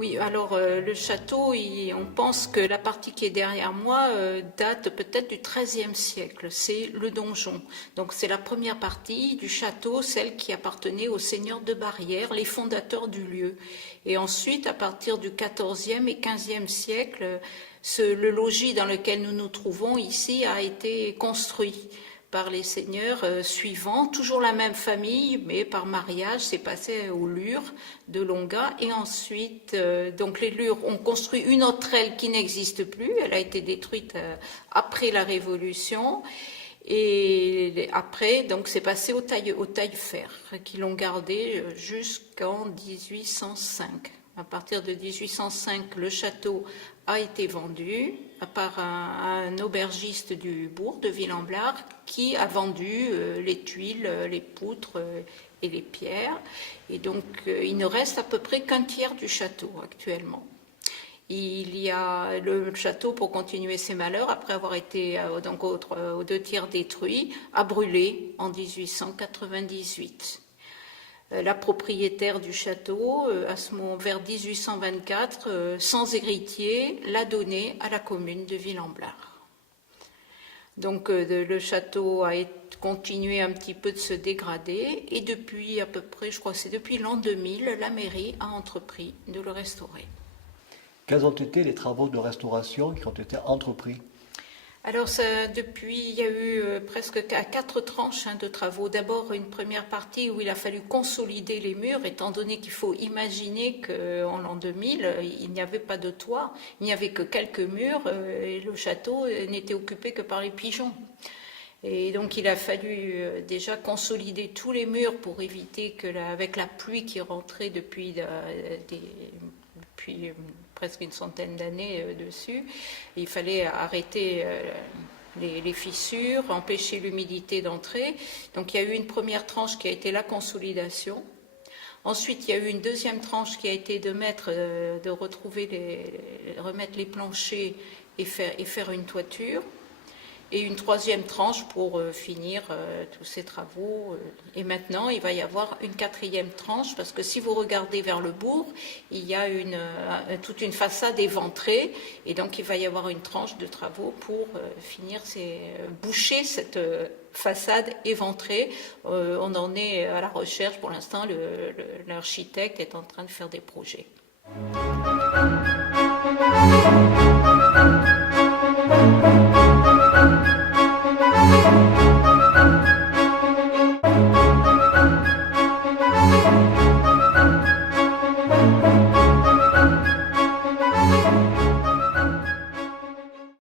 Oui, alors le château, on pense que la partie qui est derrière moi date peut-être du XIIIe siècle. C'est le donjon. Donc c'est la première partie du château, celle qui appartenait aux seigneurs de Barrières, les fondateurs du lieu. Et ensuite, à partir du XIVe et XVe siècle, le logis dans lequel nous nous trouvons ici a été construit par les seigneurs suivants, toujours la même famille, mais par mariage, c'est passé aux Lures de Longa. Et ensuite, donc les Lures ont construit une autre aile qui n'existe plus. Elle a été détruite après la Révolution. Et après, donc, c'est passé au taille-fer, qui l'ont gardé jusqu'en 1805. À partir de 1805, le château a été vendu par un aubergiste du bourg de Ville-en-Blard qui a vendu les tuiles, les poutres et les pierres. Et donc, il ne reste à peu près qu'un tiers du château actuellement. Il y a le château, pour continuer ses malheurs, après avoir été donc aux 2 tiers détruit, a brûlé en 1898. La propriétaire du château, à ce moment, vers 1824, sans héritier, l'a donné à la commune de Ville-en-Blard. Donc le château a continué un petit peu de se dégrader et depuis à peu près, je crois que c'est depuis l'an 2000, la mairie a entrepris de le restaurer. Quels ont été les travaux de restauration qui ont été entrepris? Alors, depuis, il y a eu presque 4 tranches de travaux. D'abord, une première partie où il a fallu consolider les murs, étant donné qu'il faut imaginer qu'en l'an 2000, il n'y avait pas de toit, il n'y avait que quelques murs, et le château n'était occupé que par les pigeons. Et donc, il a fallu déjà consolider tous les murs pour éviter que, avec la pluie qui rentrait depuis presque une centaine d'années dessus, il fallait arrêter les fissures, empêcher l'humidité d'entrer. Donc il y a eu une première tranche qui a été la consolidation. Ensuite, il y a eu une deuxième tranche qui a été de remettre les planchers et faire une toiture. Et une troisième tranche pour finir tous ces travaux. Et maintenant, il va y avoir une 4e tranche, parce que si vous regardez vers le bourg, il y a toute une façade éventrée, et donc il va y avoir une tranche de travaux pour boucher cette façade éventrée. On en est à la recherche pour l'instant, l'architecte est en train de faire des projets.